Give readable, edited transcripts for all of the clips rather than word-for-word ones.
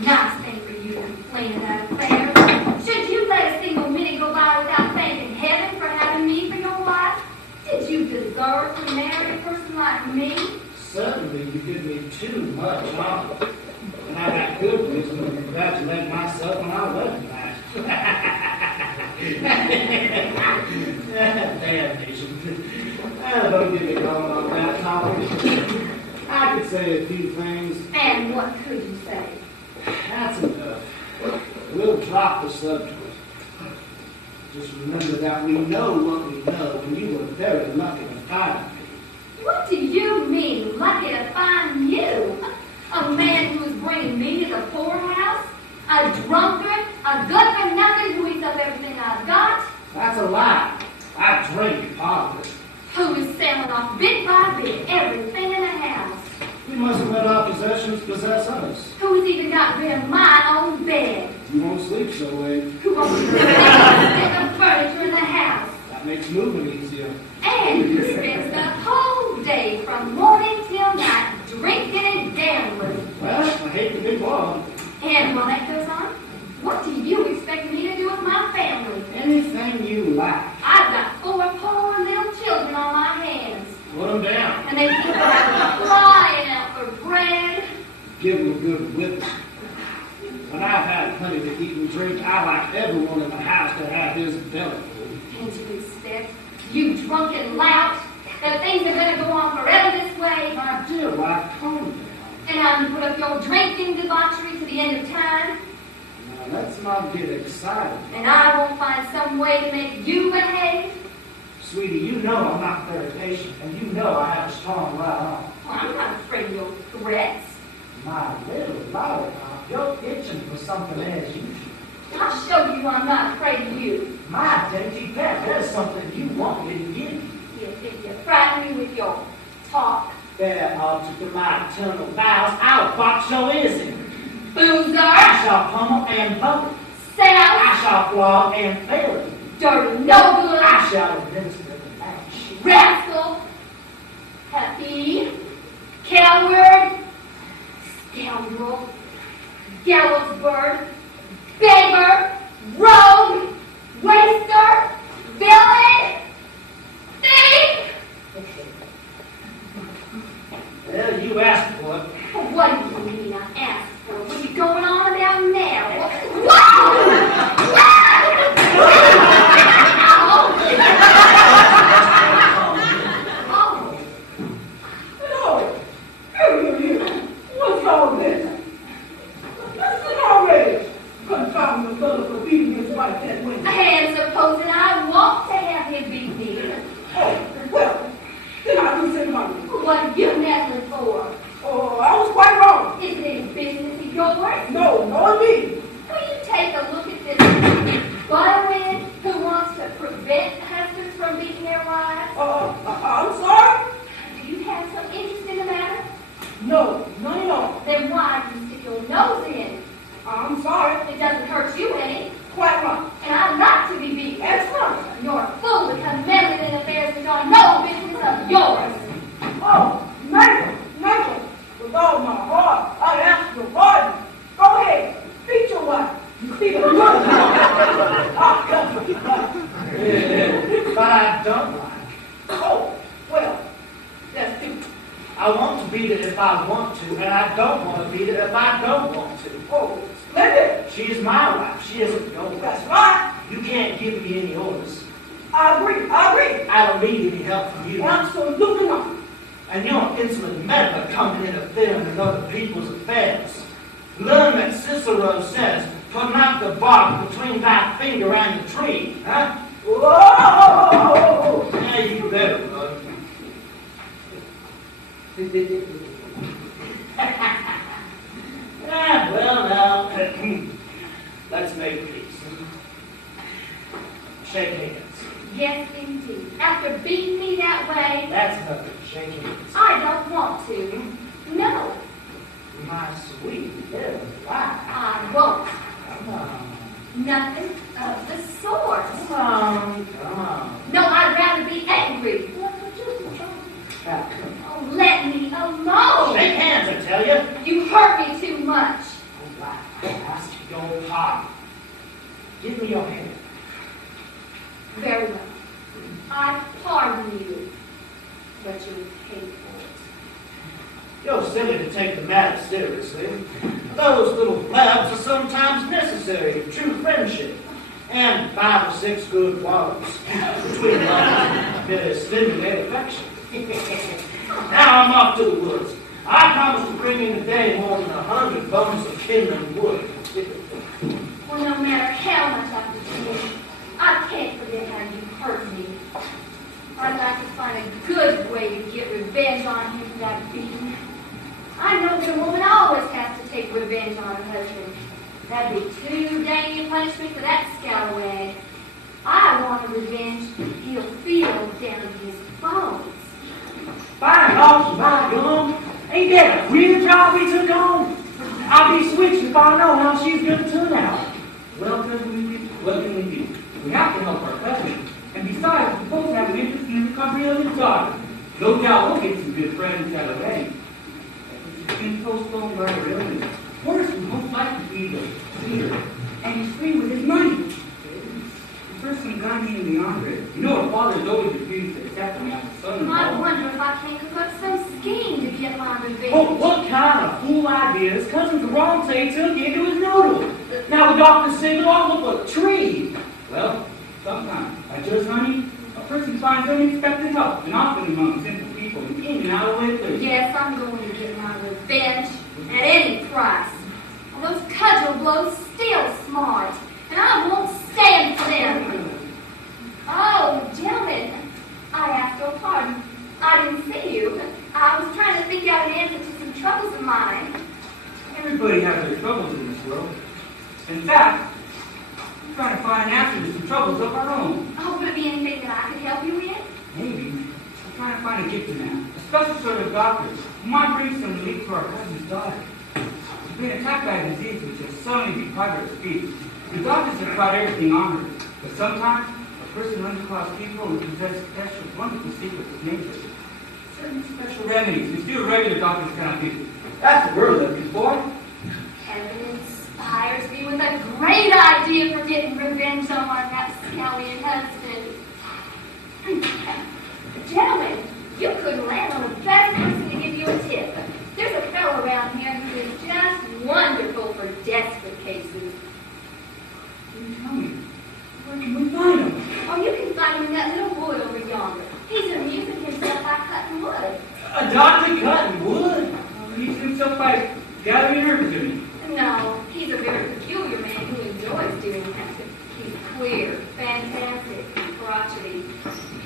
Nice thing for you to complain about affairs. Should you let a single minute go by without thanking heaven for having me for your wife? Did you deserve to marry a person like me? Certainly you give me too much honor. And I got good reason to congratulate myself when I wasn't that. Damnation. Don't get me going on that topic. I could say a few things. And what could you say? That's enough. We'll drop the subject. Just remember that we know what we know, and you were very lucky to find me. What do you mean, lucky to find you? A man who is bringing me to the poorhouse? A drunkard? A good-for-nothing who eats up everything I've got? That's a lie. I drink part of it. Who is selling off bit by bit everything in the house? We mustn't let our possessions possess us. Who's even got rid of my own bed? You won't sleep so late. Who owns the furniture in the house? That makes moving easier. And who spends the whole day from morning till night drinking and gambling? Well, I hate to be blunt. And while that goes on, what do you expect me to do with my family? Anything you like. I've got 4 poor little children on my hands. Put them down. And they keep flying out for bread. Give them a good whipping. When I've had plenty to eat and drink, I like everyone in the house to have his belly full. And you expect, you drunken lout, that things are going to go on forever this way? My dear wife, calm down. And I'm to put up your drinking debauchery to the end of time? Now, let's not get excited. And I won't find some way to make you behave? Sweetie, you know I'm not very patient, and you know I have a strong right arm. Well, I'm not afraid of your threats. My little lollipop, you're itching for something as usual. I'll show you I'm not afraid of you. My dainty pet, there's something you want me to give you. You think you frighten me with your talk? There are to my eternal vows, I'll box your ears in. Boozer! I shall pummel and bump it. South! I shall flog and fail it. Dirty no good! I shall administer the lash. Rascal! Happy! Coward! Scoundrel! Gallows bird! Beggar! Rogue! Waster! Villain! Thief! Well, you asked for it. What do you mean I asked for? What are you going on about now? Whoa! What's all this? Listen already. Confound the fellow for beating his wife that way. And supposing I want to have him beat me. Oh, well, then I do say money. What are you meddling for? Oh, I was quite wrong. Is it any business of yours? No, indeed. Will you take a look at this butterhead who wants to prevent husbands from beating their wives? I'm sorry? Do you have some interest in the matter? No, none at all. Then why do you stick your nose in? I'm sorry. It doesn't hurt you any. Quite right. And I'm not to be beaten. That's right. You're a fool to come meddling in affairs which are no business of yours. Oh, Michael, with all my heart, I ask your pardon. Go ahead, beat your wife. You see the blood. But I don't like it. Oh, well, that's it. I want to beat it if I want to, and I don't want to beat it if I don't want to. Oh, splendid. She's my wife. She isn't yours. That's right. You can't give me any orders. I agree. I don't need any help from you. Absolutely not. And you're an insolent meddler coming interfering in other people's affairs. Learn that Cicero says, put not the bark between thy finger and the tree. Huh? Whoa! Now you better run. Well, now, let's make peace. Shake hands. Yes, indeed. After beating me that way, That's nothing. Shake hands. I don't want to. No, My sweet little wife. I won't. Come on. Nothing of the sort. Come on. Come on. No, I'd rather be angry. Now, come on. Oh, let me alone. Shake hands, I tell you. You hurt me too much. All right. You're silly to take the matter seriously. Those little blabs are sometimes necessary in true friendship. And 5 or 6 good wallows between lovers stimulate affection. Now I'm off to the woods. I promise to bring in today more than 100 bones of kindling wood. Well, no matter how much I forgive, I can't forget how you hurt me. I'd like to find a good way to get revenge on him for that beating. I know that a woman always has to take revenge on her husband. That'd be too dang a punishment for that scalawag. I want a revenge he'll feel down to his bones. By gosh, by gum, ain't that a real job we took on? I'll be switched if I know how she's going to turn out. Well, cousin, what can we do? We have to help our cousin. And besides, we both have an interest in the recovery of his daughter. No doubt we'll get some good friends out of that. But it's been postponed by her illness. Worse will most likely be the leader. And he's free with his money. The person got me in the andre. You know, her father's always refused to accept him as a son-in-law. I wonder if I can't cook up some scheme to get my revenge. Oh, what kind of fool ideas Cousin Durante took into his noodle? Now the doctor said, oh, look, a tree. Well, sometimes, like just honey, a person finds unexpected help and often among simple people and in and out of the way. Yes, I'm going to get my revenge at any price. Those cudgel blows still smart, and I won't stand for them. Oh, gentlemen, I ask your pardon. I didn't see you. I was trying to think out an answer to some troubles of mine. Everybody has their troubles in this world. In fact, we're trying to find an answer to some troubles of our own. Oh, would it be anything that I could help you with? Maybe. We're trying to find a gift man, a special sort of doctor who might bring some relief to our cousin's daughter. She's been attacked by a disease which has suddenly deprived her of speech. The doctors have tried everything on her, but sometimes a person runs across people who possess special, wonderful secrets of nature. Certain special remedies which do a regular doctors cannot do. That's what we're looking for. Heaven inspires me with a great idea for getting revenge on my rapscallion husband. Gentlemen, you couldn't land on the best person to give you a tip. There's a fellow around here who is just wonderful for desperate cases. Can you tell me? Where can we find him? Oh, you can find him in that little wood over yonder. He's amusing himself by cutting wood. A doctor cutting wood? He himself by gathering herbs in it. No, he's a very peculiar man who enjoys doing that. He's queer, fantastic, crotchety.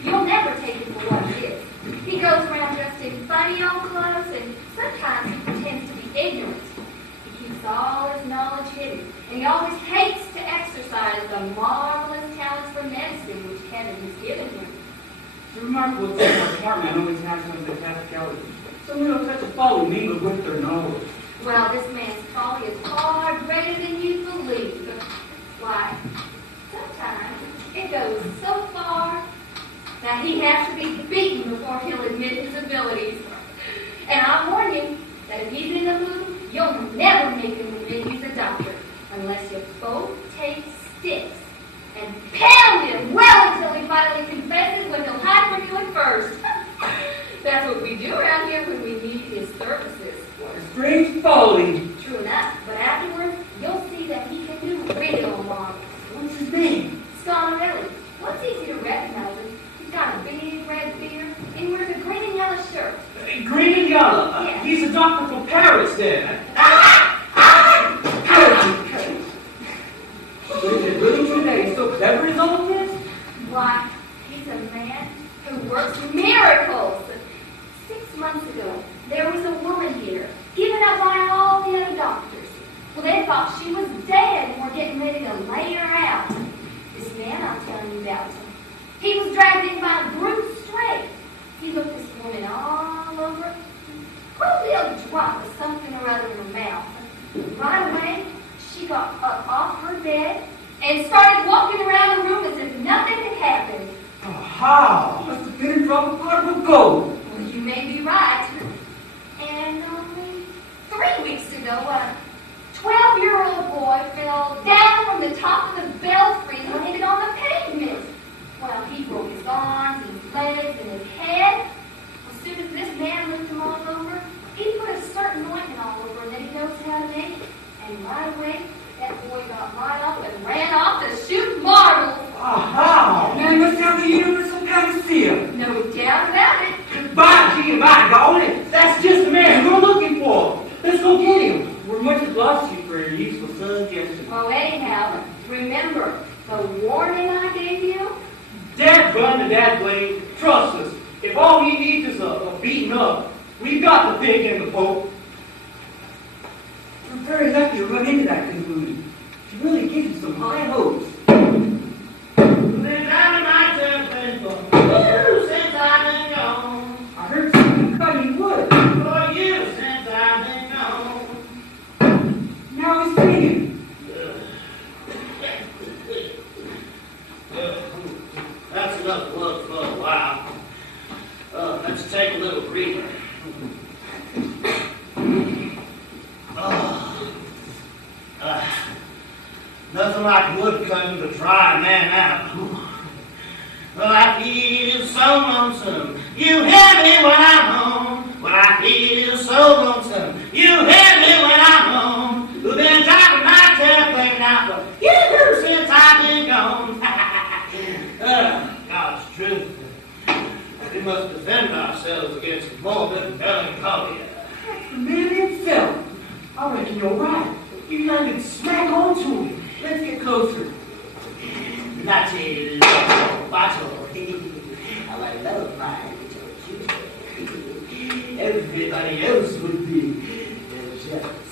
You'll never take him for what he is. He goes around dressed in funny old clothes, and sometimes he pretends to be ignorant. He keeps all his knowledge hidden, and he always hates to exercise the marvelous talents for medicine which heaven has given him. It's a remarkable thing how a smart man always has some fantasticality. Some little touch of folly mingled with their knowledge. Well, this man's folly is far greater than you believe. Why, sometimes it goes so far that he has to be beaten before he'll admit his abilities. And I warn you that if he's in the mood, you'll never make him admit he's a doctor unless you both take sticks and pound him well until he finally confesses when he'll hide from you at first. That's what we do around here when we need his services. What a strange folly. True enough, but afterwards, you'll see that he can do real marvels. What's his name? Scarnarelli. What's easy to recognize him? He's got a big red beard, and he wears a green and yellow shirt. Green and yellow. Yes. He's a doctor from Paris then. So is it really true that he's so clever as all of this? Why, he's a man who works miracles. 6 months ago, there was a woman here, given up by all the other doctors. Well, they thought she was dead and were getting ready to lay her out. This man I'm telling you about, he was dragged in by a brute straight. He looked this woman all over, put a little drop of something or other in her mouth. Right away, she got up off her bed and started walking around the room as if nothing had happened. Aha! Must have been a drop of particle gold. Well, you may be right. And only 3 weeks ago, a 12-year-old boy fell down from the top of the belfry and landed on the pavement. Well, he broke his arms and his legs and his head. As soon as this man looked him all over, he put a And right away, that boy got right up and ran off to shoot marbles. Aha! Man must have the universal panacea. No doubt about it. By gee, by golly, that's just the man we're looking for. Let's go get him. We're much obliged to you for your useful suggestion. Oh, anyhow, remember the warning I gave you? Dad run to Dad blade. Trust us. If all he needs is a beating up, we've got the pig in the poke. We're very lucky to run into that conclusion. She really gives us some high hopes. Then down in my turn for since I've been gone. I heard something cutting wood. For you since I've been gone. Now he's singing. That's enough blood for a while. Let's take a little breather. Nothing like wood cutting to dry a man out. Well, I feel so lonesome. You hear me when I'm home. Well, I feel so lonesome. You hear me when I'm home. Who've been driving my tailplane out for you since I've been gone. God's truth. We must defend ourselves against morbid melancholy. That's the man himself. I reckon you're right. You landed smack onto him. Let's get closer. Natty little battle. I love my little cute. Everybody else would be jealous.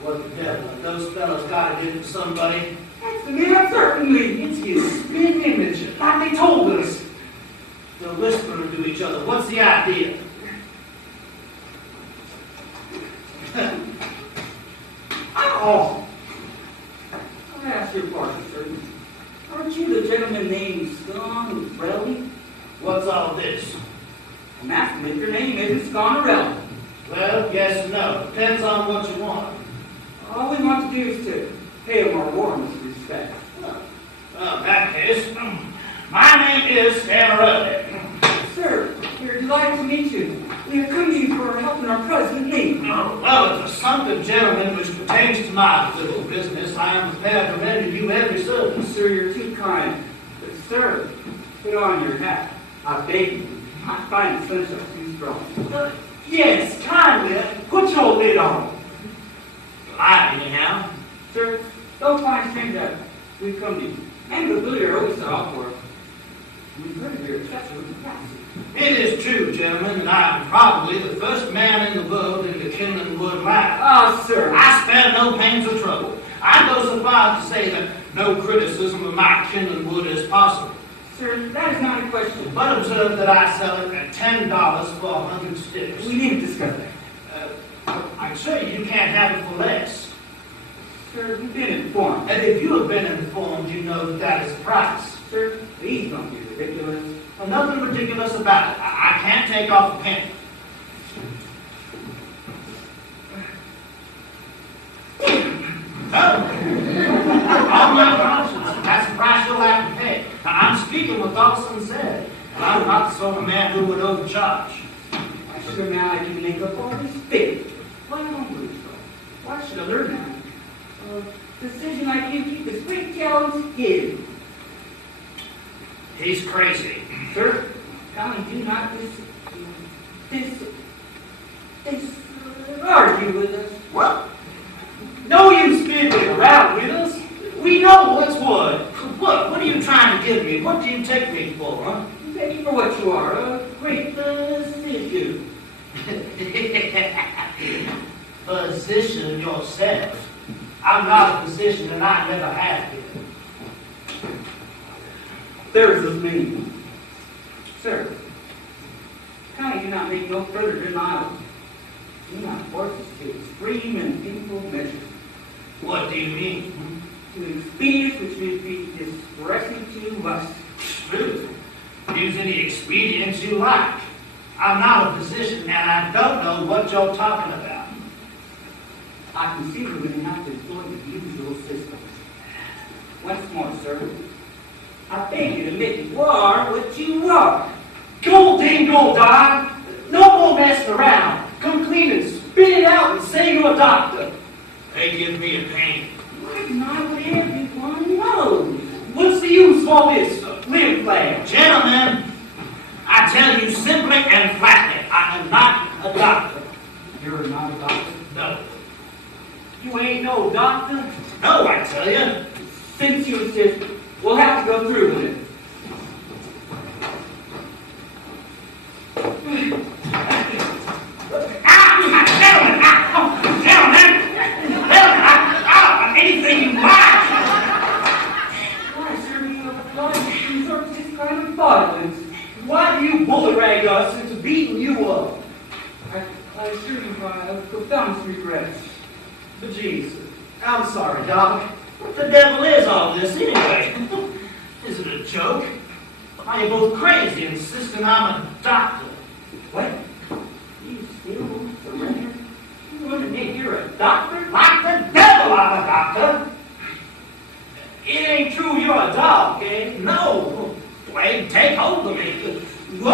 What the devil? Those fellas gotta get to somebody. That's the man, certainly. It's his spin image, like they told us. They're whispering to each other. What's the idea? Oh! I ask your pardon, sir. Aren't you the gentleman named Sconorelli? What's all this? I'm asking if your name isn't Sconorelli. Well, yes and no. Depends on what you want. All we want to do is to pay him our warmest respect. Well, in that case, my name is Sconorelli. Sir, we're delighted to meet you. We have come to you for help in our present need. Well, if a sunken gentleman which pertains to my little business, I am prepared to render you every service. Sir, you're too kind. But, sir, put on your hat. I beg you. I find the sunshine too strong. Yes, kindly. Put your lid on. Light, anyhow. Sir, don't find strange that we've come to you. And the blue are always off for us. We've heard of your exceptional capacity. It is true, gentlemen, that I am probably the first man in the world in the kindling wood line. Ah, sir. I spare no pains or trouble. I go so far as to say that no criticism of my kindling wood is possible. Sir, that is not a question. But observe that I sell it at $10 for 100 sticks. We need to discuss that. I'm sure you can't have it for less. Sir, you've been informed. And if you have been informed, you know that that is the price. Sir, please don't be ridiculous. Well, nothing ridiculous about it. I can't take off a penny. No. On my conscience, that's the price you'll have to pay. Now, I'm speaking with all sincerity. I'm not the sort of man who would overcharge. I should have now I can make up all this fit. Why don't we so? Why should I learn that? A decision like you keep his great talents hidden. He's crazy. Sir, come do not argue with us. What? No use fiddling around with us. We know what's what. What are you trying to give me? What do you take me for, huh? Thank you for what you are, a great physician. Physician yourself. I'm not a physician and I never have been. There's his name. Sir, kindly do not make no further denials. Do not force us to extreme and painful measures. What do you mean? To expedients which would be distressing to us. Truth. Use any expedients you like. I'm not a physician and I don't know what you're talking about. I can see we're going to have to employ the usual systems. Once more, sir, I beg you to admit you are what you are. Gold ding, gold dime. No more messing around. Come clean and spit it out and say you're a dime. go, Doctor? No, I tell you. Since you insist, we'll have to go through with it. Anything you like. Why, sir, you have applied to resort to this kind of violence? Why do you bully rag us into beating you up? I assure you, I have profound regrets. But Jesus, I'm sorry, Doc. What the devil is all this anyway? Is it a joke? Are you both crazy insisting I'm a doctor? What? You still surrender? You want to admit you're a doctor? Like the devil, I'm a doctor. It ain't true you're a dog, eh? No. Wait, take hold of me. Whoa!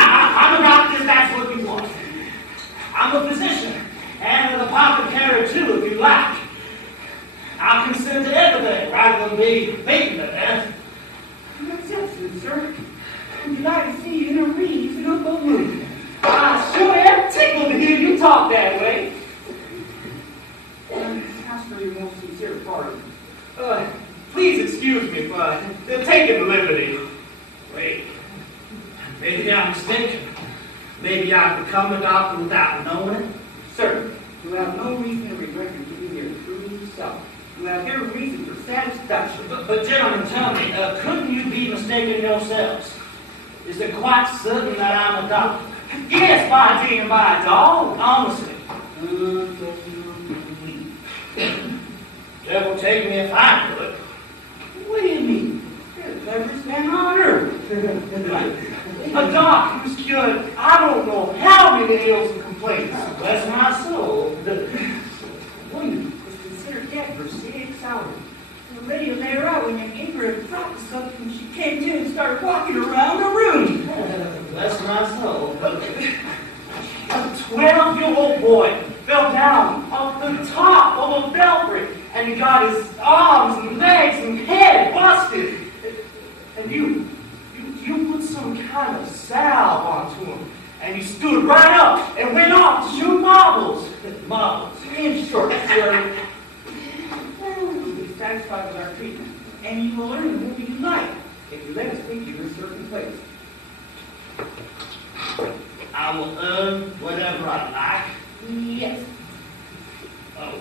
I'm a doctor, that's what you want. I'm a physician, and an apothecary too, if you like. I'll consent to everything rather than be beaten to death. That's it, sir. I'm glad to see you in a reasonable mood. I sure am tickled to hear you talk that way. Ask for your most sincere pardon. Please excuse me for taking the liberty. Wait, maybe I'm mistaken. Maybe I've become a doctor without knowing it. Sir, you have no reason to regret your being your true self. You have every reason for satisfaction. But gentlemen, tell me, couldn't you be mistaken yourselves? Is it quite certain that I'm a doctor? Yes, by D and by dog. Honestly. Devil take me if I do it. What do you mean? You're the cleverest man on earth. A doc who's cured I don't know how many ills and complaints. Bless my soul. Woman was considered dead for 6 hours. The radio let her out when they gave her a drop of something. She came in and started walking around the room. Bless my soul. A 12-year-old boy fell down off the top of a belfry and he got his arms and legs and head busted. And you put some kind of salve onto him and he stood right up and went off to shoot marbles. Marbles. In short, sir, you'll be satisfied with our treatment and you will learn the movie you like if you let us take you to a certain place. I will earn whatever I like. Yes. Oh.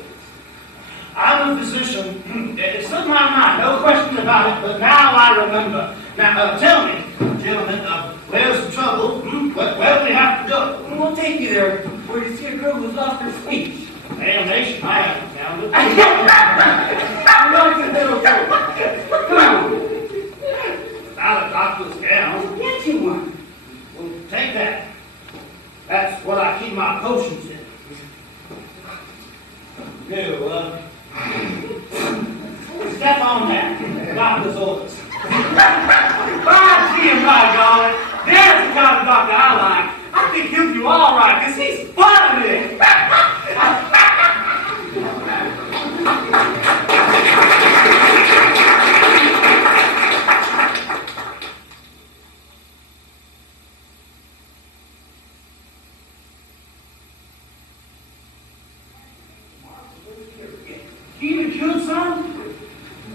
I'm a physician. It slipped my mind, no question about it, but now I remember. Now, tell me, gentlemen, where's the trouble? Where do we have to go? We'll take you there where you see a girl who's lost her speech. Damnation, I haven't found it. Come on. Without a doctor's gown. Get you one. Well, take that. That's what I keep my potions in. Here, step on that. Doctor's orders. By gee and by golly, there's the kind of doctor I like. I think he'll do all right, because he's funny. You even killed some?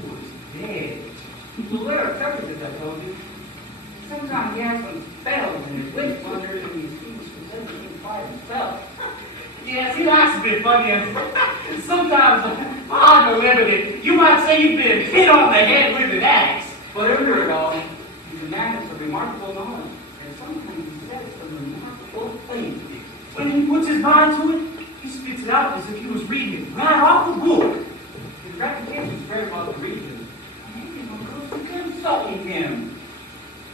Oh, he's dead. Molière covered it, I told you. Sometimes he has some spells and his wits wander and he speaks specifically by himself. Yes, he likes to be funny and sometimes on the limited. You might say you've been hit on the head with an axe. But under it all, he's a man of remarkable knowledge. And sometimes he says some remarkable things. When he puts his mind to it, he spits it out as if he was reading it right off the book. His reputation spread about the region. Maybe we'll go to consulting him.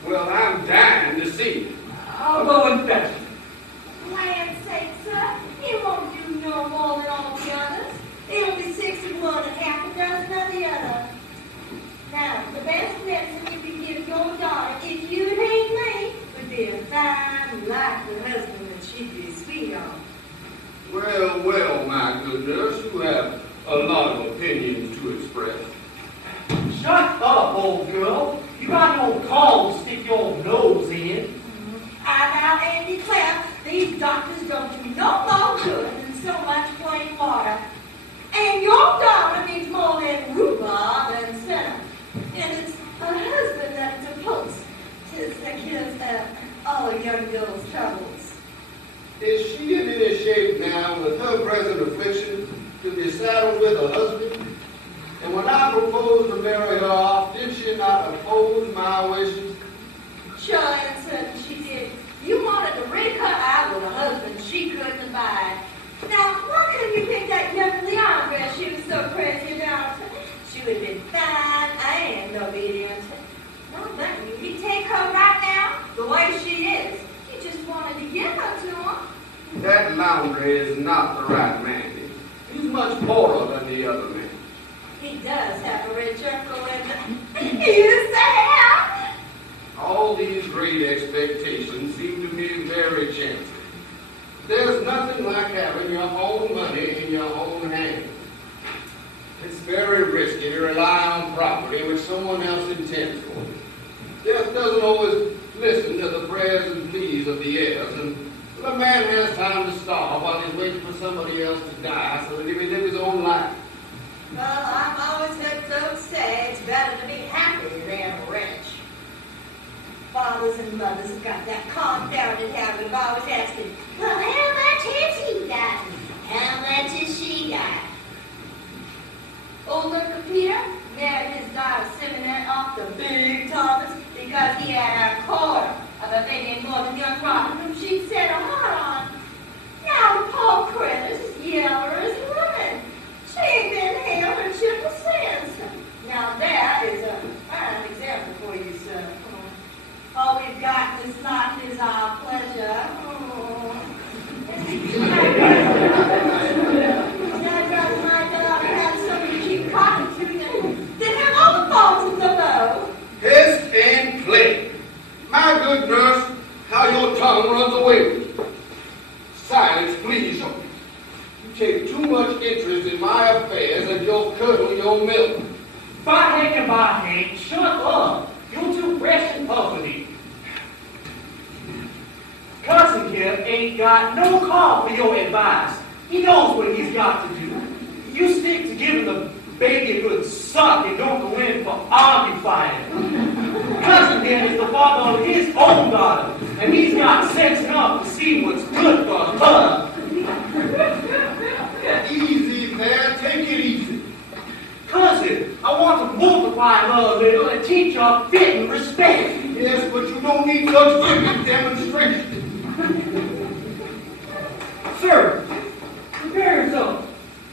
Well, I'm dying to see you. I'll go and fetch him. Land's sake, sir, he won't do no more than all the others. It'll be 6 of one and half a dozen of the other. Now, the best medicine you can give your daughter, if you hate me, would be a fine no call to stick your nose in. I now and declare these doctors don't do no more good than so much plain water. And your daughter needs more than rhubarb and senna. And it's her husband that's supposed to cure all a young girl's troubles. Is she in any shape now with her present affliction to be saddled with a husband? And when I proposed to marry her off, did she not oppose my wishes? Sure and certain she did. You wanted to rig her out with a husband she couldn't abide. Now, why couldn't you pick that young Leandra she was so crazy about? She would have been fine and obedient. No, but you take her right now, the way she is. You just wanted to give her to him. That Lambert is not the right man. He's much poorer than the other man. He does have a rich uncle, and he used to have. All these great expectations seem to me very chancy. There's nothing like having your own money in your own hands. It's very risky to rely on property which someone else intends for you. Death doesn't always listen to the prayers and pleas of the heirs, and the man has time to starve while he's waiting for somebody else to die so that he may live his own life. Well, I've always heard folks say it's better to be happy than rich. Fathers and mothers have got that confounded habit of always asking, well, how much has he got? How much has she got? Old Uncle Peter married his daughter Seminary off the big Thomas because he had a quarter of a baby more than young Robin whom she'd set her heart on. Now the poor critter's as yeller as a woman. She ain't been held her children since. Now there is a fine example for you, sir. All we've got in this life is our pleasure. I'd rather my daughter have somebody to keep cotton to than have all the balls in the bow. Pest and plague. My good nurse, how your tongue runs away with you. Silence, please. You take too much interest in my affairs and you'll curdle your milk. By heck and by heck, shut up. You're too fresh and puffy. Cousin Kip ain't got no call for your advice. He knows what he's got to do. You stick to giving the baby a good suck and don't go in for argufying. Cousin Kip is the father of his own daughter, and he's got sense enough to see what's good for her. Easy there, take it easy. Cousin, I want to multiply her a little and teach her fitting respect. Yes, but you don't need such vivid demonstration. Sir, prepare yourself.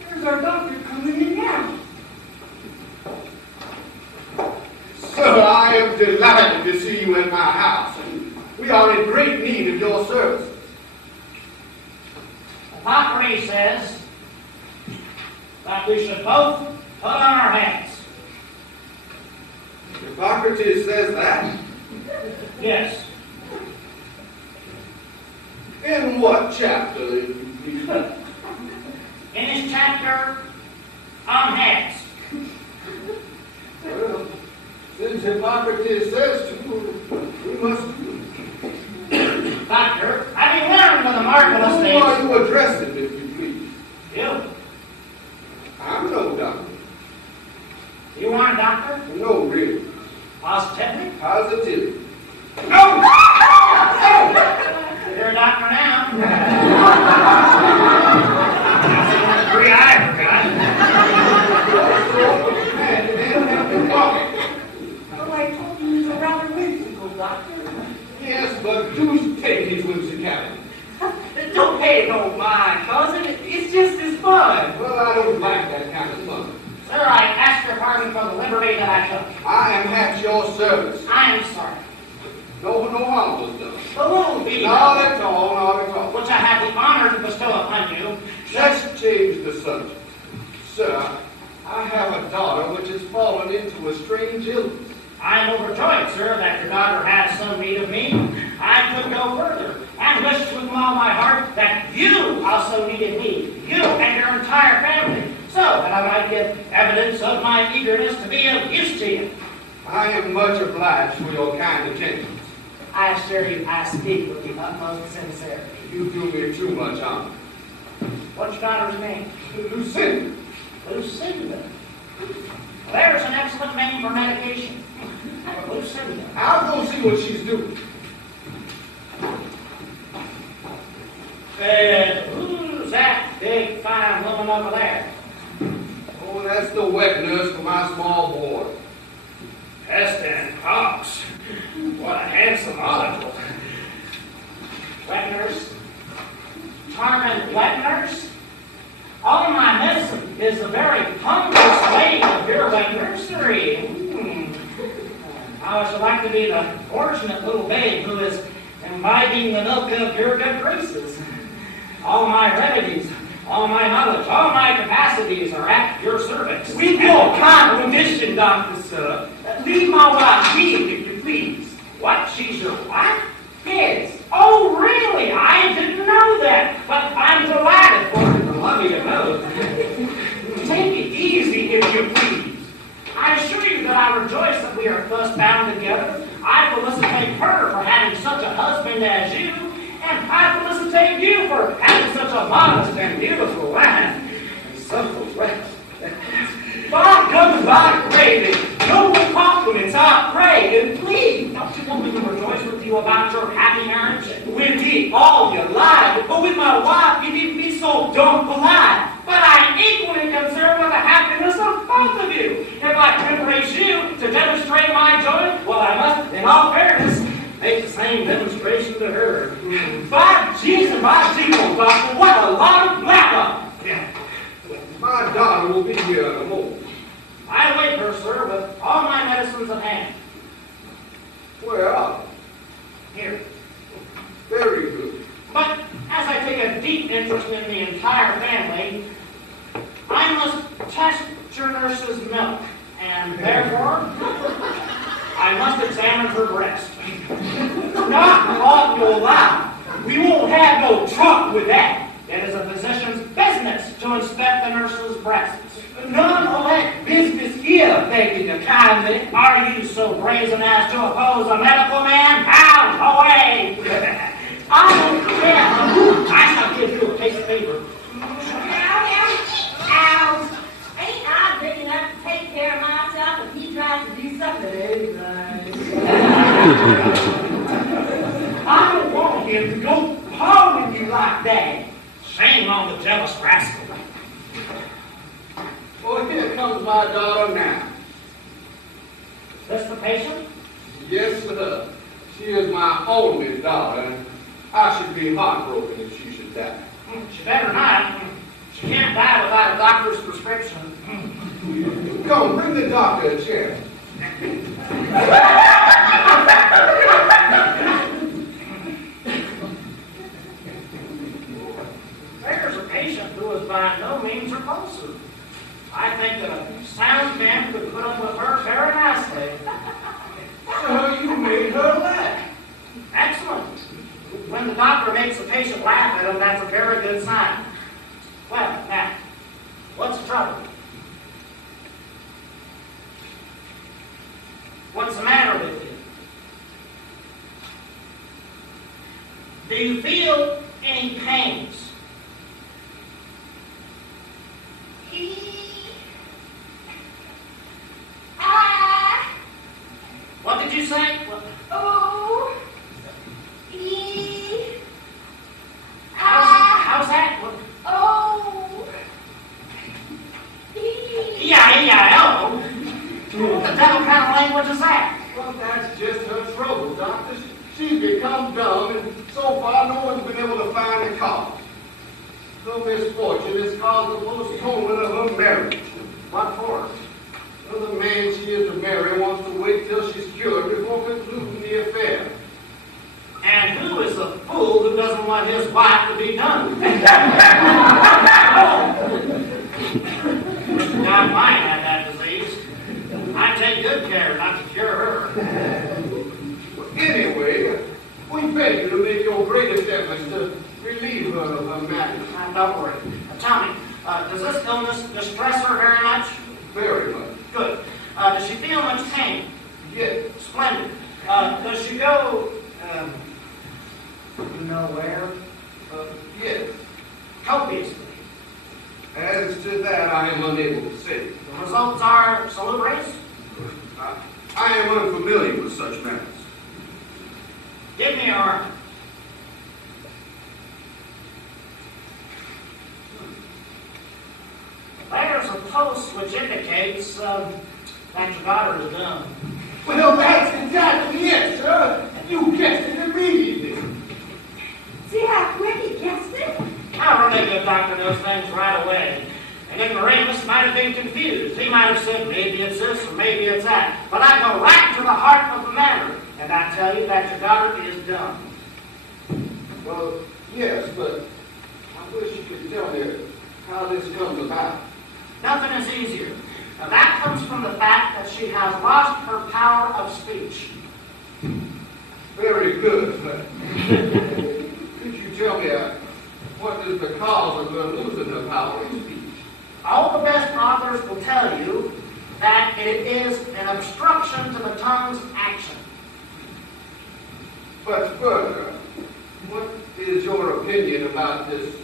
There's our doctor coming in now. Sir, I am delighted to see you in my house. We are in great need of your services. Hippocrates says that we should both put on our hats. Hippocrates says that? Yes. In what chapter, if you please? In his chapter on hats. Well, since Hippocrates says to, we must do it. Doctor, having learned of the marvelous Who things... are you addressing, if you please? You. I'm no doctor. You aren't a doctor? No, really. Positively? Positively. No! You're a doctor now. Three I forgot. Oh, I told you he was a rather whimsical doctor. Yes, but do take his whimsicality. Don't pay no mind, cousin. It's just as fun. Well, I don't like that kind of fun. Sir, I ask your pardon for the liberty that I took. I am at your service. I am sorry. No harm was done. The little bee Not at all, not at all. which I have the honor to bestow upon you, Let's change the subject. Sir, I have a daughter which has fallen into a strange illness. I am overjoyed, sir, that your daughter has some need of me. I could go further and wish with all my heart that you also needed me, you and your entire family, so that I might give evidence of my eagerness to be of use to you. I am much obliged for your kind attentions. I assure you, I speak with the utmost sincerity. You do me too much honor. What's your daughter's name? Lucinda. Lucinda. There's an excellent name for medication. Lucinda. I'll go see what she's doing. Who's that big, fine woman over there? Oh, that's the wet nurse for my small boy. Pest and pox. What a handsome article. Wet nurse? Charming wet nurse? All my medicine is the very humble slave of your wet nursery. I should like to be the fortunate little babe who is imbibing the milk of your good graces. All my remedies, all my knowledge, all my capacities are at your service. With your kind permission, Doctor, sir, leave my wife here, if you please. What? She's your wife? Yes. Oh, really? I didn't know that. But I'm delighted for her to love you to know. Take it easy, if you please. I assure you that I rejoice that we are thus bound together. I felicitate her for having such a husband as you, and I felicitate you for having such a modest and beautiful wife. And simple rest. By God, by gravy, no more compliments, I pray, and please. Don't you want me to rejoice with you about your happy marriage? With it all your life, but with my wife, you need to be so dumb polite. But I'm equally concerned with the happiness of both of you. If I can embrace you to demonstrate my joy, well, I must, in all fairness, make the same demonstration to her. By Jesus, Doctor, what a lot of black. Yeah. My daughter will be here in a moment. I wait her, sir, with all my medicines at hand. Where are Here. they? Very good. But as I take a deep interest in the entire family, I must test your nurse's milk, and therefore, I must examine her breast. Not on your life. We won't have no truck with that. It is a physician's business to inspect the nurse's breasts. None of that business here, thank you kindly. Are you so brazen as to oppose a medical man? Out away! I don't care. I shall give you a case of fever. Ow! Ain't I big enough to take care of myself if he tries to do something that ain't right? I don't want him to go pawing you like that. Shame on the jealous rascal. Well, here comes my daughter now. Is this the patient? Yes, sir. She is my only daughter, and I should be heartbroken if she should die. She better not. She can't die without a doctor's prescription. Come, bring the doctor a chair. There's a patient who is by no means repulsive. I think that a sound man could put up with her very nicely. Sir, you made her laugh. Excellent. When the doctor makes the patient laugh at him, that's a very good sign. Well, now, what's the trouble? What's the matter with you? Do you feel any pains? What did you say? How's that? E-I-E-I-O? What the devil kind of language is that? Well, that's just her trouble, Doctor. She's become dumb, and so far no one's been able to find the cause. Her misfortune has caused the postponement of her marriage. What for? Well, the man she is to marry wants to wait till she's cured before concluding the affair. And who is the fool who doesn't want his wife to be done? God might have that disease. I take good care not to cure her. Anyway, we beg you to make your greatest efforts to relieve her of her madness. Don't worry. Tommy, does this illness distress her very much? Very much. Good. Does she feel much pain? Yes. Splendid. Does she go, you know where? Yes. Copiously. As to that, I am unable to say. The results are salubrious? I am unfamiliar with such matters. Give me your arm. There's a post which indicates that your daughter is done. Well, that's exactly it, sir. You guessed it immediately. See how quick he guessed it? Our really good doctor knows things right away. And ignoramus might have been confused. He might have said, maybe it's this or maybe it's that. But I go right to the heart of the matter, and I tell you that your daughter is done. Well, yes, but I wish you could tell me how this comes about. Nothing is easier. Now that comes from the fact that she has lost her power of speech. Very good. Could you tell me what is the cause of her losing her power of speech? All the best authors will tell you that it is an obstruction to the tongue's action. But further, what is your opinion about this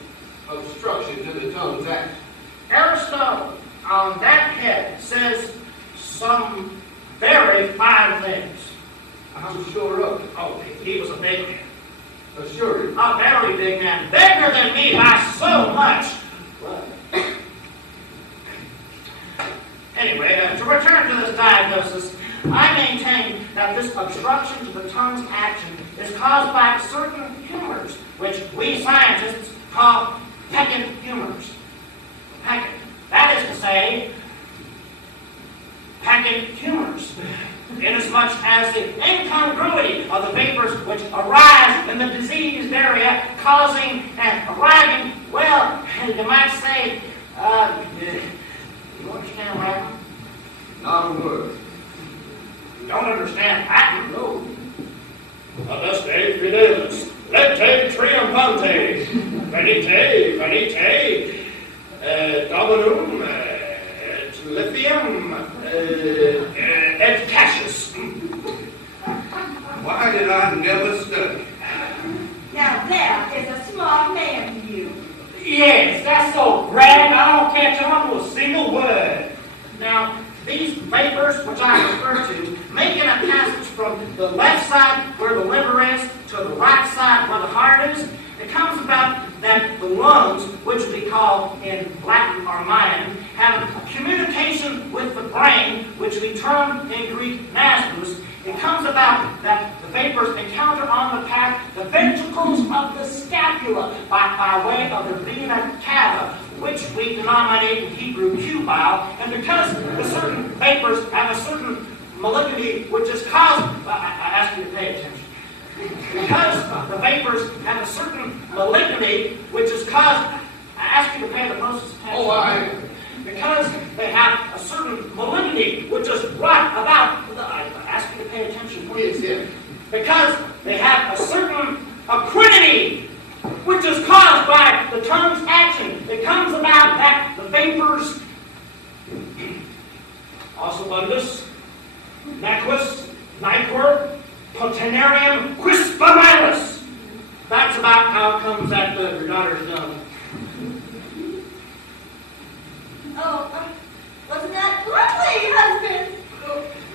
obstruction to the tongue's action? Aristotle, on that head, says some very fine things. I'm sure of it. Oh, he was a big man. Assuredly. A very big man. Bigger than me by so much. Anyway, to return to this diagnosis, I maintain that this obstruction to the tongue's action is caused by certain humors, which we scientists call peccant humors. Peccant. That is to say, peccant humors. Inasmuch as the incongruity of the vapors which arise in the diseased area causing and arriving, well, you might say, you understand Latin? Not a word. You don't understand Latin? No. Adeste fidelis, lete triumphante, venite, venite, dominum, et lithium, et Cassius. Why did I never study? Now that is a smart man for you. Yes, that's so grand I don't catch on to a single word. Now, these vapors, which I refer to, making a passage from the left side where the liver is to the right side where the heart is, it comes about that the lungs, which we call in Latin or Mayan, have a communication with the brain, which we term in Greek nasbus. It comes about that the vapors encounter on the path the ventricles of the scapula by way of the vena cava, which we denominate in Hebrew Q-bile. And because the certain vapors have a certain malignity which is caused, I ask you to pay attention. Because the vapors have a certain malignity which is caused, I ask you to pay the closest attention. Oh, Because they have a certain malignity which is brought about, I ask you to pay attention, please. yes. Because they have a certain acridity which is caused by the tongue's action. It comes about that the vapors, oscillus, nequus, niquor, potenarium, quispamilus. That's about how it comes that your daughter's done. Oh, wasn't that lovely, husband?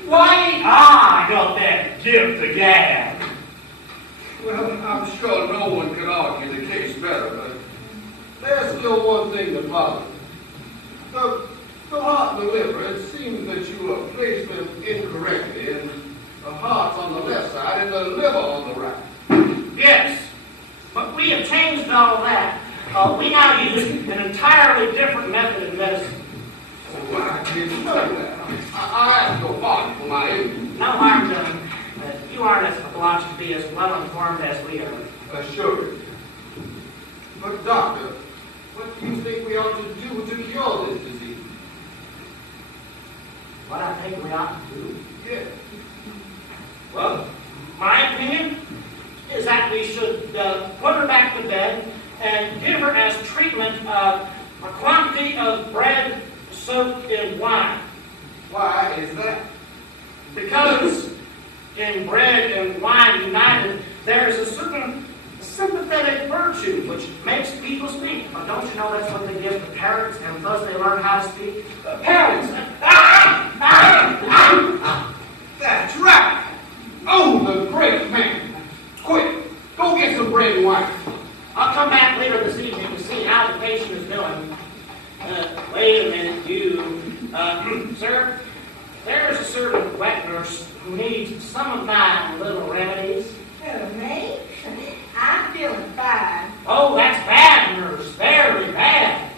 Why, I got that gift of gab. Well, I'm sure no one could argue the case better, but there's still one thing that bothers me. The heart and the liver, it seems that you have placed them incorrectly, and the heart's on the left side and the liver on the right. Yes, but we have changed all of that. We now use an entirely different method in medicine. Well, I can't study that. I ask your pardon for my ignorance. No harm done. You aren't as obliged to be as well informed as we are. Assuredly. But doctor, what do you think we ought to do to cure this disease? What I think we ought to do? Yes. Well, my opinion is that we should put her back to bed and give her as treatment a quantity of bread soaked in wine. Why is that? Because in bread and wine united, there is a certain sympathetic virtue which makes people speak. But don't you know that's what they give to parrots, and thus they learn how to speak? Parrots! That's right. Oh, the great man. Quick, go get some bread and wine. I'll come back later this evening to see how the patient is doing. Wait a minute, you. Sir, there's a certain wet nurse who needs some of my little remedies. Who, me? I'm feeling fine. Oh, that's bad, nurse. Very bad.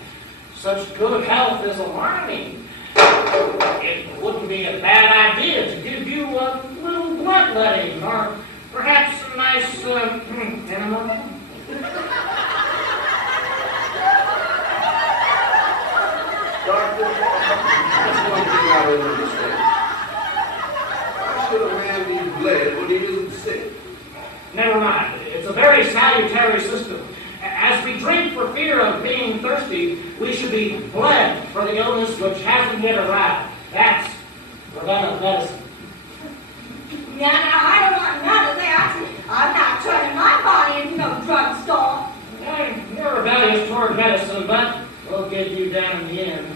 Such good health is alarming. It wouldn't be a bad idea to give you a little bloodletting, or perhaps a nice enema. Doctor, that's one thing I don't understand. Why should a man need bled when he isn't sick? Never mind. It's a very salutary system. As we drink for fear of being thirsty, we should be bled for the illness which hasn't yet arrived. That's preventive medicine. Now, I don't want none of that. I'm not turning my body into no drugstore. You're rebellious toward medicine, but we'll get you down in the end.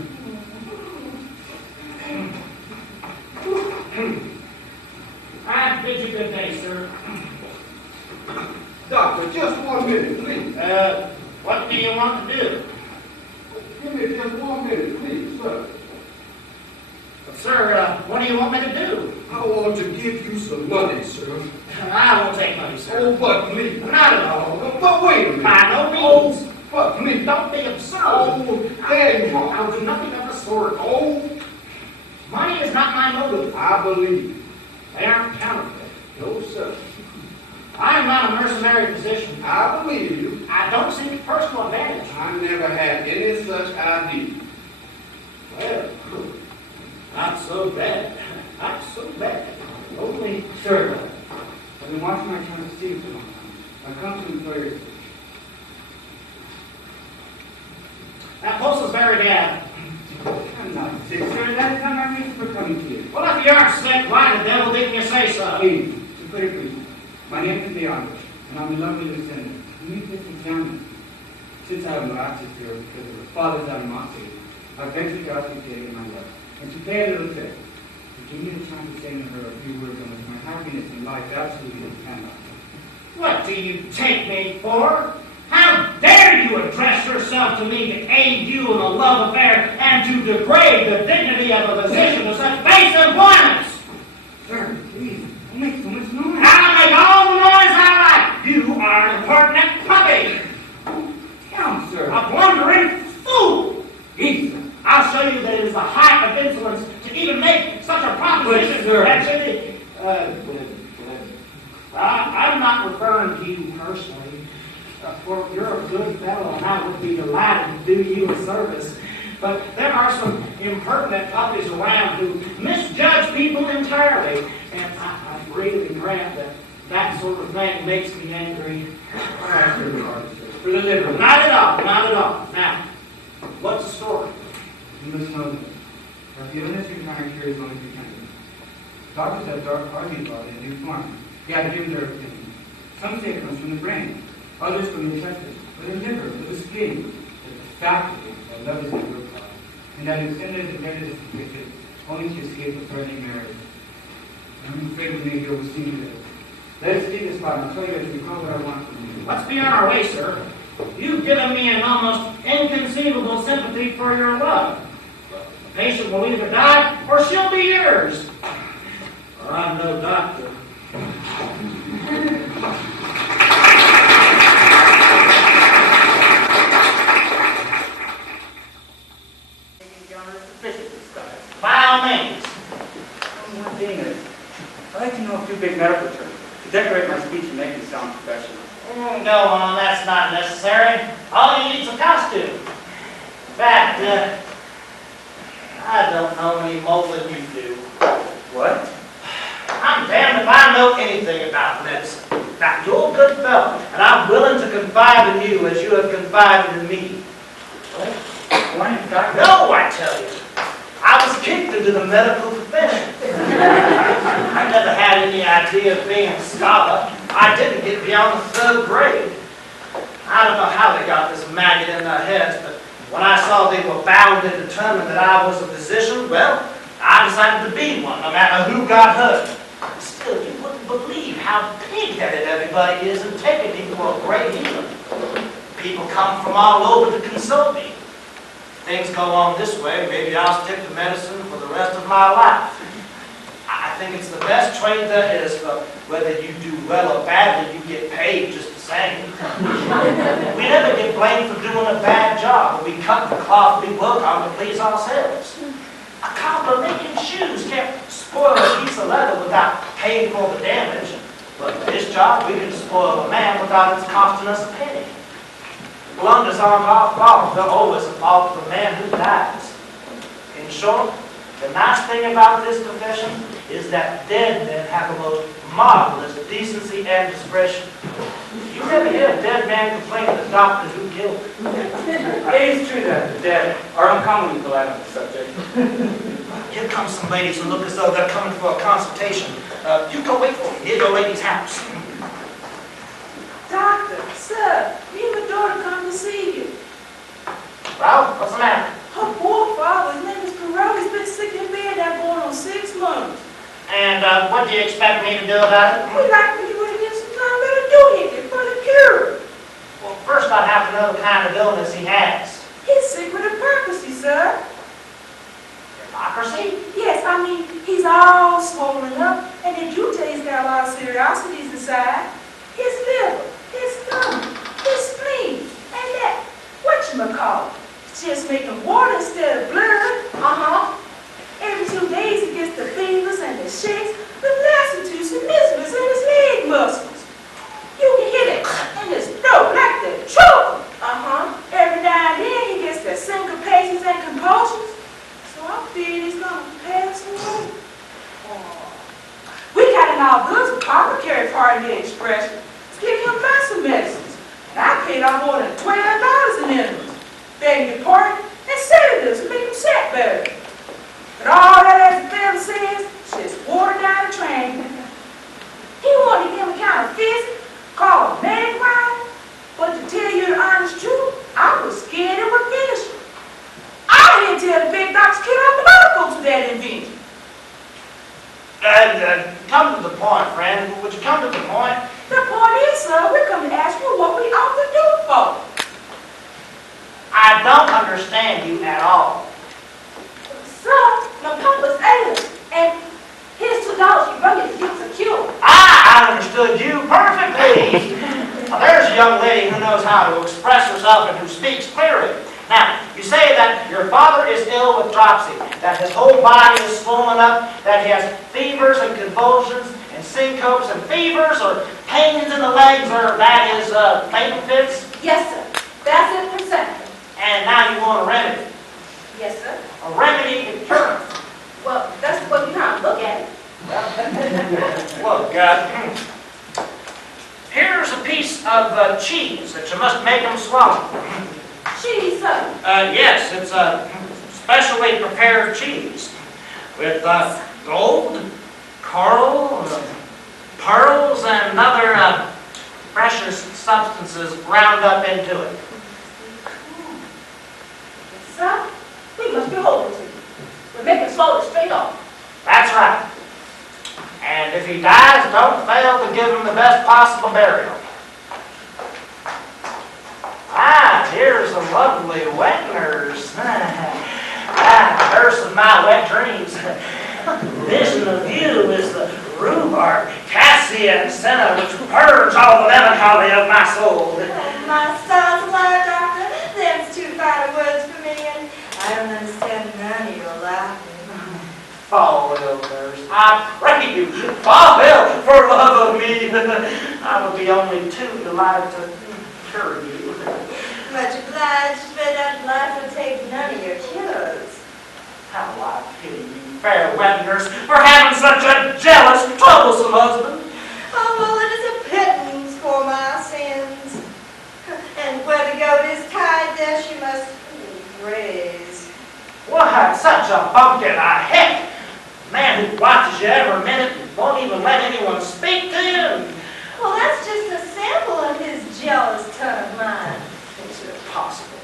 I bid you good day, sir. Doctor, just 1 minute, please. What do you want to do? Give me just 1 minute, please, sir. Sir, what do you want me to do? I want to give you some money, sir. I won't take money, sir. Oh, but please. Not at all. But wait a minute. By no means. Oh, but please. Don't be absurd. Oh, there you are. I'll do nothing of the sort. Oh, Money is not my motive. I believe. They aren't counterfeit. No, sir. I am not a mercenary physician. I believe you. I don't seek personal advantage. I never had any such idea. Well, not so bad. Not so bad. Only, sir, I've been watching my time to see for a long time. I've come to employ your. That pulse is very bad. I'm not sick, sir. That's not my reason for coming to you. Well, if you aren't sick, why the devil didn't you say so? Please, to put it briefly, my name is Leon, and I'm in love with Lucinda. You need to examine me. Since I have no access to her because of her father's animosity, I've ventured to ask you to aid in my love, and to pay a little favor. To give me the chance to say to her a few words on which my happiness in life absolutely depend on. What do you take me for? How dare you address yourself to me to aid you in a love affair and to degrade the dignity of a physician to such base employments? Sir, please, don't make so much noise. I'll make all the noise I like. You are an impertinent puppy. Down, sir. A blundering fool. Easy, sir. I'll show you that it is the height of insolence to even make such a proposition. But, sir. Actually, I'm not referring to you personally. For you're a good fellow, and I would be delighted to do you a service. But there are some impertinent puppies around who misjudge people entirely, and I really grant that that sort of thing makes me angry. For the liver. Not at all, not at all. Now, what's the story? You must know that the illness you're trying to cure is only pretending. Doctors have argued about it in new form. They have given their opinion. Some say it comes from the brain, others from the testes, or the liver, or the spleen. But the fact is that love is the root cause, and that Lucinda is indebted to wicked only to escape a threatening marriage. I'm afraid we may be overseeing this. Let us leave this spot and I'll tell you as we call what I want from you. Let's be on our way, sir. You've given me an almost inconceivable sympathy for your love. The patient will either die or she'll be yours. Or I'm no doctor. By all means. One thing is, I'd like to know a few big medical terms to decorate my speech and make it sound professional. Go on, that's not necessary. All you need is a costume. In fact, I don't know any more than you do. What? I'm damned if I know anything about medicine. Now, you're a good fellow, and I'm willing to confide in you as you have confided in me. Why, in fact, No, I tell you. I was kicked into the medical profession. I never had any idea of being a scholar. I didn't get beyond the 3rd grade. I don't know how they got this maggot in their heads, but when I saw they were bound and determined that I was a physician, well, I decided to be one, no matter who got hurt. Still, you wouldn't believe how pig-headed everybody is and taking me for a great healer. People come from all over to consult me. Things go on this way, maybe I'll stick to medicine for the rest of my life. I think it's the best trade there is, but whether you do well or badly, you get paid just the same. We never get blamed for doing a bad job. When we cut the cloth we work on to please ourselves. A cobbler making shoes can't spoil a piece of leather without paying for the damage. But for this job, we can spoil a man without it costing us a penny. Blunders aren't our fault. They're always the fault of the man who dies. In short, the nice thing about this profession is that dead men have the most marvelous decency and discretion. You never hear a dead man complain to the doctor who killed him. It is true that the dead are uncommonly polite on the subject. Here come some ladies who look as though they're coming for a consultation. You go wait for me near your lady's house. Doctor, sir, me and my daughter come to see you. Well, what's the matter? Her poor father, his name is Perot, he's been sick in bed now going on 6 months. And what do you expect me to do about it? We'd like for you to get some time to do anything for the cure. Well, first I'd have to know the kind of illness he has. He's sick with hypocrisy, sir. Hypocrisy? Yes, I mean, he's all swollen up, and then you tell he's got a lot of seriosities inside. His liver, his stomach, his spleen, and that, whatchamacallit, just making water instead of blood. Every 2 days he gets the fevers and the shakes, the lassitudes and miseries in his leg muscles. You can hit it in his throat like the choke. Every now and then he gets the syncopations and compulsions. So I'm fearing he's going to pass away. We got in our goods apothecary pardon the expression. It's giving him lots of medicines. And I paid out more than $12 in enzymes, begging your pardon, and sedatives to make him set better. But all that, as the fellow says, just watered down the train. He wanted to give him a kind of fist called Molière, but to tell you the honest truth, I was scared it would finish him. I didn't tell the big doctors kill off the other folks with that invention. Come to the point, friend. Would you come to the point? The point is, sir, we're coming to ask you what we ought to do for you. I don't understand you at all. Sir, my papa's ailing, and here's $2 you bring it to get a cure. I understood you perfectly. Now, there's a young lady who knows how to express herself and who speaks clearly. Now, you say that your father is ill with dropsy, that his whole body is swollen up, that he has fevers and convulsions and syncopes and fevers or pains in the legs, or that is fainting fits. Yes, sir. That's it for certain. And now you want a remedy. Yes, sir. A remedy to cure. Well, that's what you kind of look at it. Look, here's a piece of cheese that you must make them swallow. Cheese, sir. Yes, it's a specially prepared cheese with gold, coral, pearls, and other precious substances ground up into it. Sir, we must be holding to you. We're making swallow straight off. That's right. And if he dies, don't fail to give him the best possible burial. Here's a lovely wet nurse. Nurse of my wet dreams. Vision of you is the rhubarb, cassia, and senna, which purge all the melancholy of my soul. Oh, my stars alive, doctor. Them's too fine words for me, and I don't understand none of your laughing. Fall ill, nurse. I pray you, fall ill for love of me. I would be only too delighted to cure you. Much obliged, but that life would take none of your cures. How I pity you, fair wet nurse, for having such a jealous, troublesome husband. Oh, well, it is a pittance for my sins. And where the goat is tied, there she must graze. What, such a bumpkin, a heck! Man who watches you every minute and won't won't even let anyone speak to him. Well, that's just a sample of his jealous tongue of mine. Is it possible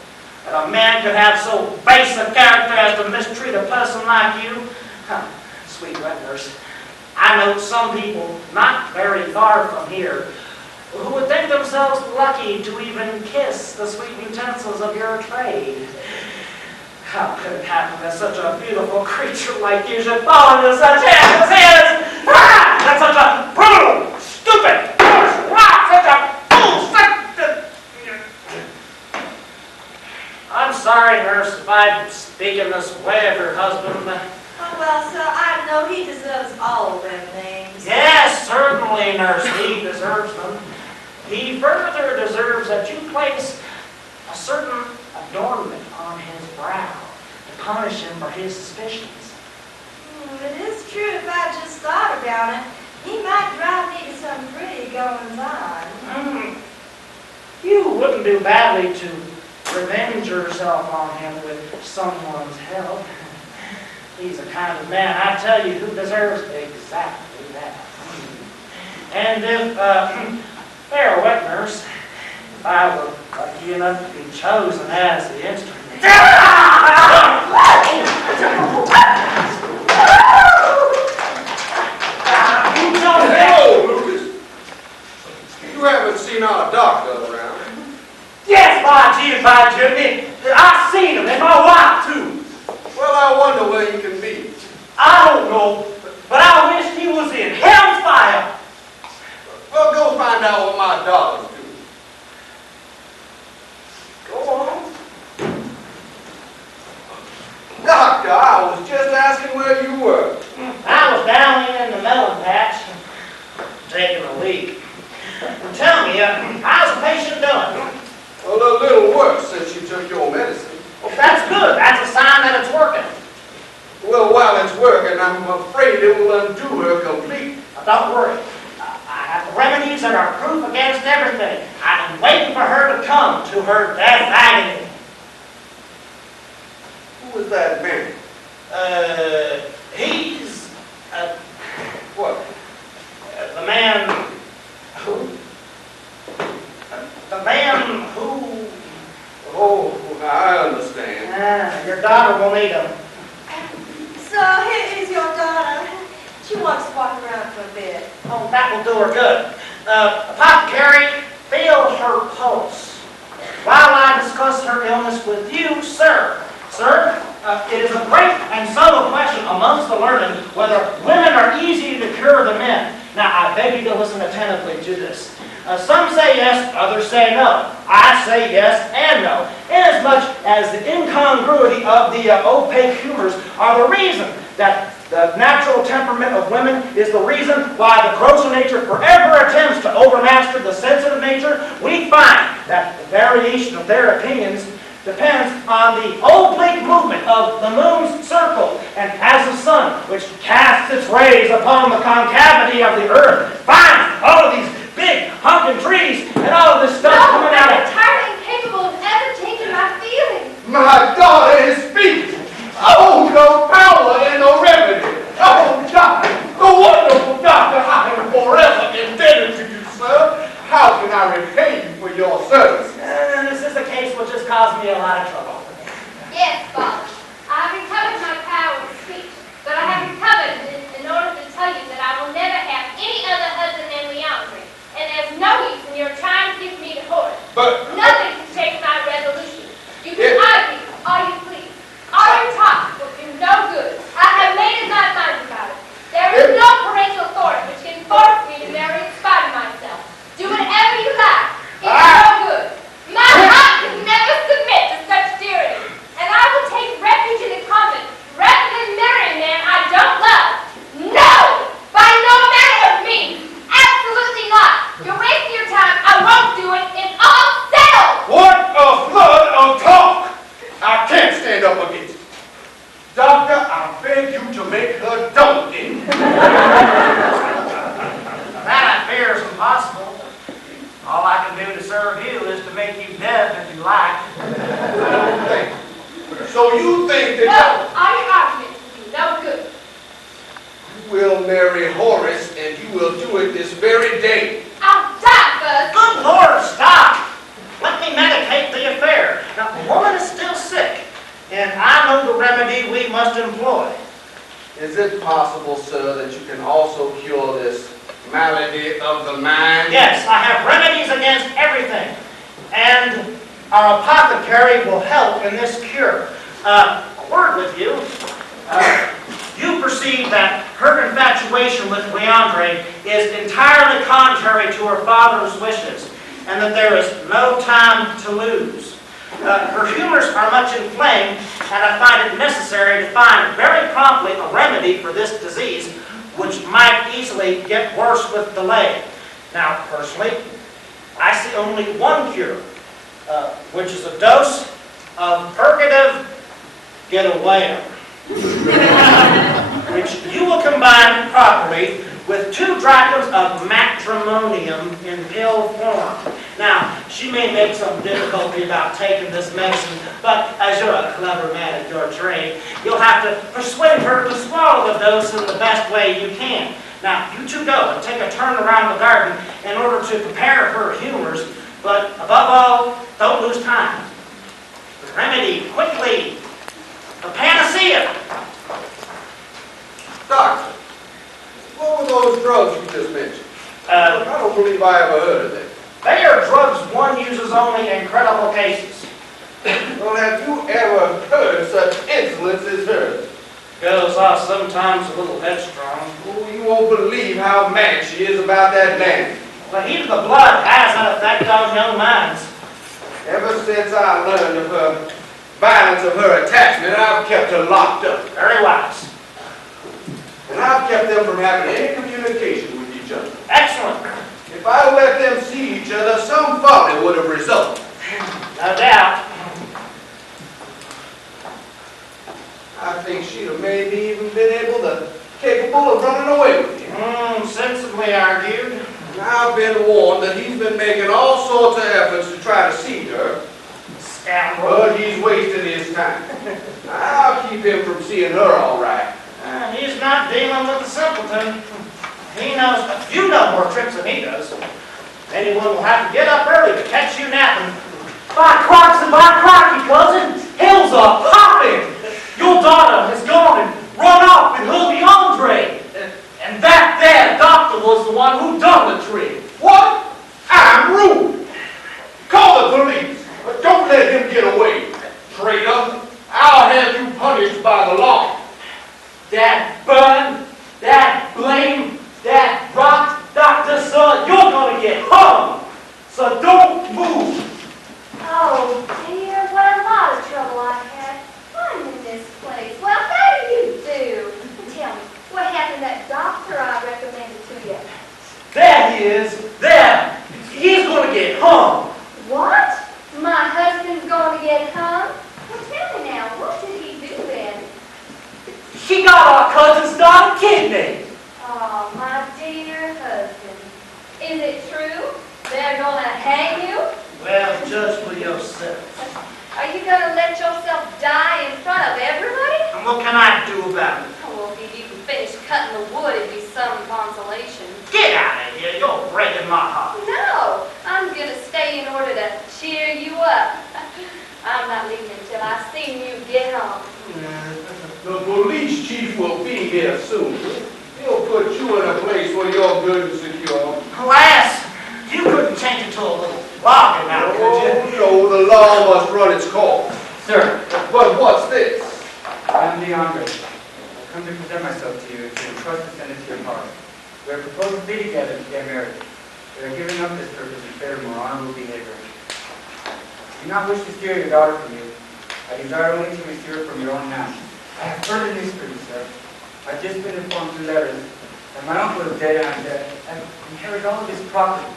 that a man could have so base a character as to mistreat a person like you? Huh, sweet wet nurse, I know some people not very far from here who would think themselves lucky to even kiss the sweet utensils of your trade. How could it happen that such a beautiful creature like you should fall into such hands as his? Ah! That such a brutal, stupid, foolish rock, such a fool, I'm sorry, nurse, if I speak in this way of your husband. Oh, well, sir, I know he deserves all of them names. Yes, certainly, nurse, he deserves them. He further deserves that you place a certain adornment on his brow to punish him for his suspicions. It is true if I just thought about it. He might drive me to some pretty goings-on. You wouldn't do badly to revenge yourself on him with someone's help. He's a kind of man, I tell you, who deserves exactly that. And if, fair wet nurse, if I were lucky enough to be chosen as the instrument. Hello, Lucas. You haven't seen our doctor around. Yes, by Jimmy. I've seen him, and my wife, too. Well, I wonder where he can be. I don't know, but I wish he was in hell's fire. Well, go find out what my daughter's doing. Go on. Doctor, I was just asking where you were. I was down here in the melon patch, taking a leak. Tell me, how's the patient doing? Well, a little worse since you took your medicine. Well, that's good. That's a sign that it's working. Well, while it's working, I'm afraid it will undo her completely. Now, don't worry. I have the remedies that are proof against everything. I've been waiting for her to come to her death agony. Who is that man? He's What? the man who. The man who. Oh, I understand. Your daughter will need him. So here is your daughter. She wants to walk around for a bit. Oh, that will do her good. Apothecary, feel her pulse. While I discuss her illness with you, sir. Sir, it is a great and subtle question amongst the learned whether women are easier to cure than men. Now, I beg you to listen attentively to this. Some say yes, others say no. I say yes and no, inasmuch as the incongruity of the opaque humors are the reason that the natural temperament of women is the reason why the grosser nature forever attempts to overmaster the sensitive nature. We find that the variation of their opinions depends on the oblique movement of the moon's circle, and as the sun, which casts its rays upon the concavity of the earth, finds all of these big honking trees and all of this stuff coming out I'm of. entirely incapable of ever taking my feelings. My daughter is speaking. Oh, the power and the remedy. Oh, doctor, the wonderful doctor, I am forever indebted to you, sir. How can I repay you for your service? This is the case which has caused me a lot of trouble. Yes, Father. I have recovered my power of speech, but I have recovered it in order to tell you that I will never have any other husband than Leandre. And there's no use in your trying to give me the horse. But Nothing can change my resolution. You can argue all you please. All your talk will do no good. I have made up my mind about it. There is no parental authority which can force me to marry in spite of myself. Do whatever you like. It's no good. My heart can never submit to such tyranny. And I will take refuge in a convent rather than marry a man I don't love. No! By no manner of means. Absolutely not. You're wasting your time. I won't do it. It's all settled. what a flood of talk! I can't stand up against it. Doctor, I beg you to make her dumb again. That, I fear, is impossible. All I can do to serve you is to make you deaf if you like. I don't think. So you think that No, all your arguments will do no good. you will marry Horace and will do it this very day. I'll die, Buzz. Good Lord, stop! Let me medicate the affair. Now, the woman is still sick, and I know the remedy we must employ. Is it possible, sir, that you can also cure this malady of the mind? Yes, I have remedies against everything, and our apothecary will help in this cure. A word with you. You perceive that her infatuation with Leandre is entirely contrary to her father's wishes, and that there is no time to lose. Her humors are much inflamed, and I find it necessary to find very promptly a remedy for this disease, which might easily get worse with delay. Now, personally, I see only one cure, which is a dose of purgative get-away, which you will combine properly with 2 drachms of matrimonium in pill form. Now, she may make some difficulty about taking this medicine, but as you're a clever man at your trade, you'll have to persuade her to swallow the dose in the best way you can. Now, you two go and take a turn around the garden in order to prepare her humors, but above all, don't lose time. The remedy, quickly. The panacea. Doctor, what were those drugs you just mentioned? I don't believe I ever heard of them. They are drugs one uses only in credible cases. Well, have you ever heard such insolence as hers? Goes off sometimes a little headstrong. Oh, you won't believe how mad she is about that land. The heat of the blood has an effect on young minds. Ever since I learned of her violence of her attachment, I've kept her locked up. Very wise. And I've kept them from having any communication with each other. Excellent. If I let them see each other, some folly would have resulted. No doubt. I think she'd have maybe even been capable of running away with him. Sensibly argued. I've been warned that he's been making all sorts of efforts to try to see her, Scoundrel. but he's wasting his time. I'll keep him from seeing her all right. He's not dealing with a simpleton. He knows a few more tricks than he does. Anyone will have to get up early to catch you napping. By crocs and by crocky, cousin! Hell's a popping! Your daughter has gone and run off and hugged Leandre. And that there doctor was the one who done the trick. What? I'm rude. Call the police, but don't let him get away. Traitor, I'll have you punished by the law. That burn, that blame, that rot, Dr. Son, you're gonna get hung. So don't move. Oh dear, what a lot of trouble I had. I'm in this place. Well, how do you do? Tell me, what happened to that doctor I recommended to you? There he is. There. He's gonna get hung. What? My husband's going to get hung? Well, tell me now, what did he do then? He got our cousin's daughter kidnapped. Oh, my dear husband. Is it true? They're going to hang you? Well, judge for yourself. Are you going to let yourself die in front of everybody? And what can I do about it? Oh, well, if you can finish cutting the wood, it'd be some consolation. Get out of here. You're breaking my heart. No, I'm going to stay in order to cheer you up. I'm not leaving until I see you get home. The police chief will be here soon. He'll put you in a place where you're good and secure. Alas, you couldn't change it to a little log now, could you? No, the law must run its course. Sir, But what's this? I'm Leandre. I've come to present myself to you to entrust the Senate to your power. We are proposed to be together to get married. We are giving up this purpose in favor of more honorable behavior. I do not wish to steal your daughter from you. I desire only to receive her from your own hand. I have further news for you, sir. I've just been informed through letters that my uncle is dead and I'm dead. I've inherited all of his property.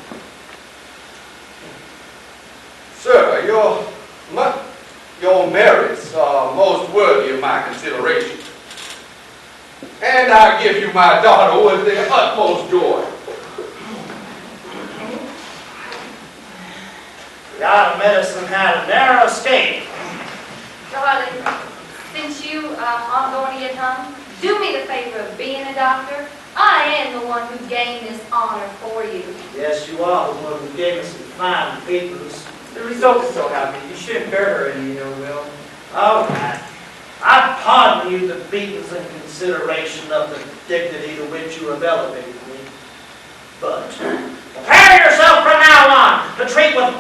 Sir, your merits are most worthy of my consideration. And I give you my daughter with the utmost joy. The art of medicine had a narrow escape. Darling, since you aren't going to get hung, do me the favor of being a doctor. I am the one who gained this honor for you. Yes, you are the one who gave us some fine papers. The result is so happy. You shouldn't bear her any ill will. All right. I pardon you the beatings in consideration of the dignity to which you have elevated me. But prepare yourself from now on to treat with